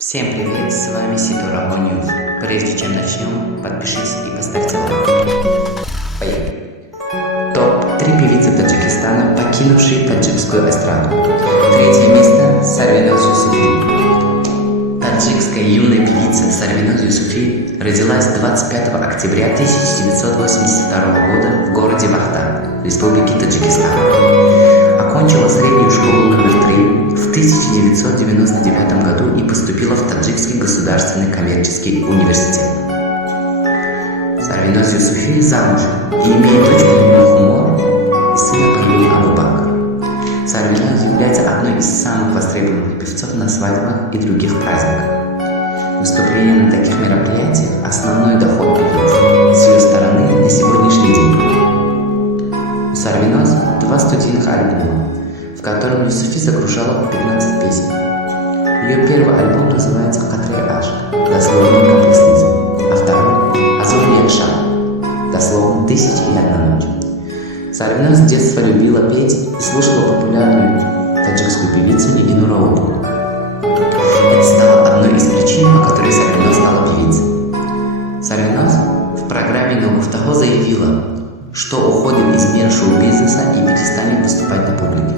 Всем привет, с вами Сидора Ньюс. Прежде чем начнем, подпишитесь и поставьте лайк. Поехали. Топ-3 певицы Таджикистана, покинувшие таджикскую эстраду. Третье место – Сарвиноз Юсуфи. Таджикская юная певица Сарвиноз Юсуфи родилась 25 октября 1982 года в городе Вахта, Республики Таджикистан. Окончила среднюю школу номер 3 в 1999 году и поступила в Таджикский государственный коммерческий университет. Сарвиноз Юсуфи замужем и имеет дочь по имени Хумор и сына по имени Абубакр. Сарвиноз является одной из самых востребованных певцов на свадьбах и других праздниках. Выступление на таких мероприятиях – основной доход певицы с ее стороны на сегодняшний день. У Сарвиноз 2 студийных альбома, в котором Юсуфи загружала 15 песен. Ее первый альбом называется «Катрей Аш», дословно «Капли слез», а второй «Азор Якша», дословно «Тысяча и одна ночь». Сарвиноз с детства любила петь и слушала популярную таджикскую певицу Нигину Раупу. Это стало одной из причин, по которой Сарвиноз стала певицей. Сарвиноз в программе «Ногуфтаго» заявила, что уходит из мира шоу-бизнеса и перестанет выступать на публике.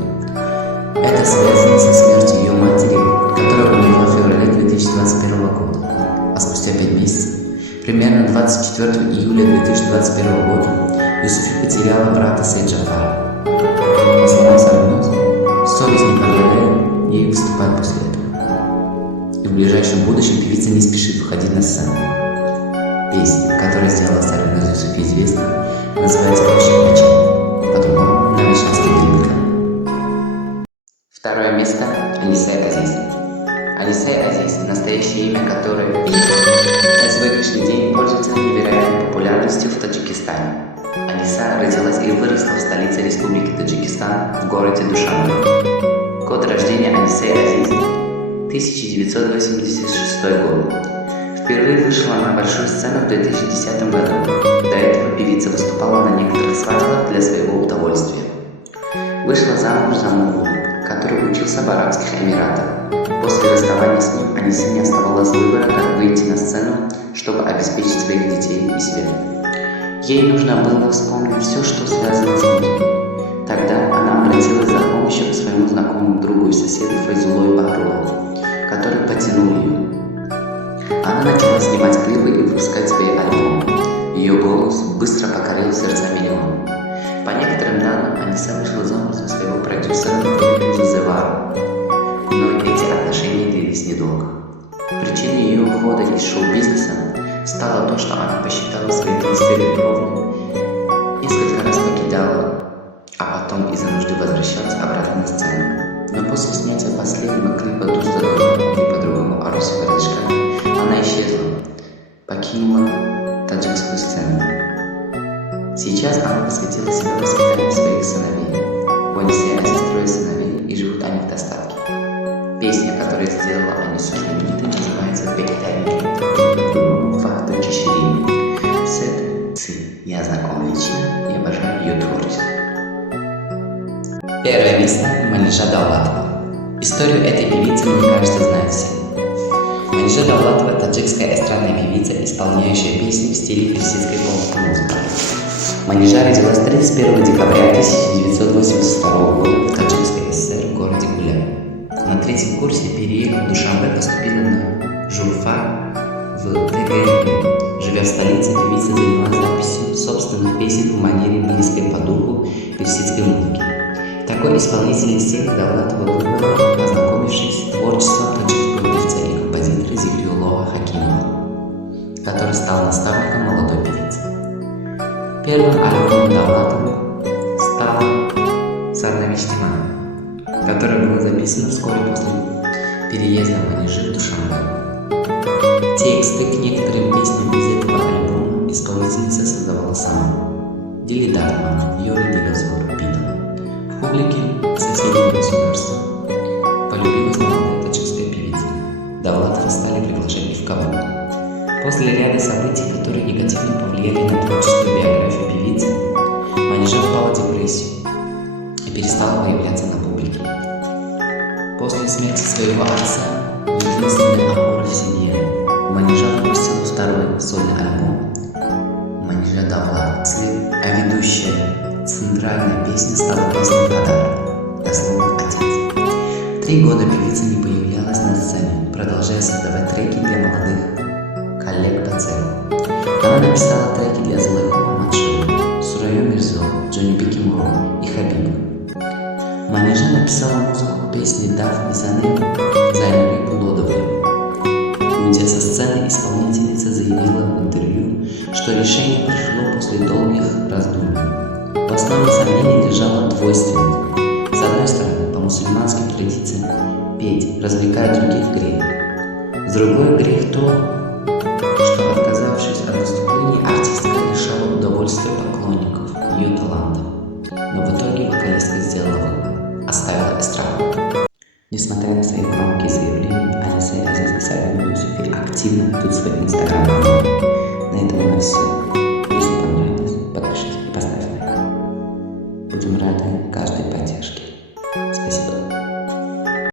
Это связано со смертью ее матери, которая умерла в феврале 2021 года. А спустя 5 месяцев, примерно 24 июля 2021 года, Юсуфи потеряла брата Сейджафара. По словам Сарвиноз, совесть не позволяет ей выступать после этого. И в ближайшем будущем певица не спешит выходить на сцену. Песня, которая сделала Сарвиноз Юсуфи известной, называется «Очень очень», по-другому «Навешан студентка». Второе место – Анисей Азиз. Анисей Азиз – настоящее имя, которое на сегодняшний день пользуется невероятной популярностью в Таджикистане. Аниса родилась и выросла в столице Республики Таджикистан в городе Душанбе. Год рождения Анисей Азиз – 1986 год. Впервые вышла на большую сцену в 2010 году. До этого певица выступала на некоторых свадьбах для своего удовольствия. Вышла замуж за мужа, который учился в Арабских Эмиратах. После расставания с ним Анисе не оставалось выбора, как выйти на сцену, чтобы обеспечить своих детей и себя. Ей нужно было вспомнить все, что связано с музыкой. Тогда она обратилась за помощью к своему знакомому другу и соседу Файзулой Бахрулову, который потянул ее. Она начала снимать клипы и выпускать свои альбомы. Ее голос быстро покорил сердца миллионов. По некоторым данным, Аниса вышла замуж за своего продюсера Зазевара, но эти отношения длились недолго. Причиной ее ухода из шоу-бизнеса стало то, что она посчитала свои действия любовными, несколько раз покидала, а потом из-за нужды возвращалась обратно на сцену. Но после снятия последнего клипа «Душта Дурна» и по-другому «Аруси Парижка» она исчезла, покинула таджикскую сцену. Сейчас она посвятила себя воспитанию своих сыновей. У Анисей Азиз 3 сыновей, и живут они в достатке. Песня, которую сделала Анису знаменитой, называется «Бектарики», по-другому «Фахта Чеширин». С этой я знаком лично и обожаю ее творчество. Первое место – Манижа Даулатова. Историю этой певицы, мне кажется, знают все. Манижа Даулатова – таджикская эстрадная певица, исполняющая песни в стиле персидской поп-музыки. Манижа родилась 31 декабря 1982 года в Таджикской ССР в городе Гуляй. На 3-м курсе, переехав в Душанбе, поступила на журфак в ТГН. Живя в столице, певица занималась записью собственных песен в манере близкой по духу персидской музыки. Такой исполнительный стиль Даулатова выбрала, познакомившись с творчеством таджикского певца и композитора Зикриуллоха Хакимова, который стал наставником молодой певицы. Первым альбомом Даулатовой стала «Сарнавиштима», которая была записана вскоре после переезда Манижи в Душанбе. Тексты к некоторым песням из этого альбома исполнительница создавала сама. Дили Дартман, Юрий Дилязор, Пита. В публике соседних государств полюбилась молодая таджикская певица. Даулатова стали приглашать и в каву. После ряда событий, которые негативно повлияли на творческую биографию певицы, Манижа впала в депрессию и перестала появляться на публике. После смерти своего отца единственной опорой песня стала песней подарок, дословно отец. 3 года певица не появлялась на сцене, продолжая создавать треки для молодых коллег по цеху. Она написала треки для Злых Мамадшоу, Сурайо Мирзо, Джонни Бекиморо и Хабиба. Манижа написала музыку к песне «Дав Мизаны» Зайнабе Булодовой. Уйдя со сцены, исполнительница заявила в интервью, что решение пришло после долгих раздумий. В основе сомнений лежало двойственность. С одной стороны, по мусульманским традициям петь, развлекать других грех. С другой, грех то, что, отказавшись от выступления, артистка лишала удовольствия поклонников ее талантов. Но в итоге вокалистка сделала выбор, оставила эстраду. Несмотря на свои громкие заявления, Аниса и Азиз Исаева Юсуфи активно ведут свой инстаграм. На этом у нас все. Если понравилось, подпишись и поставь лайк. Будем рады каждой поддержке.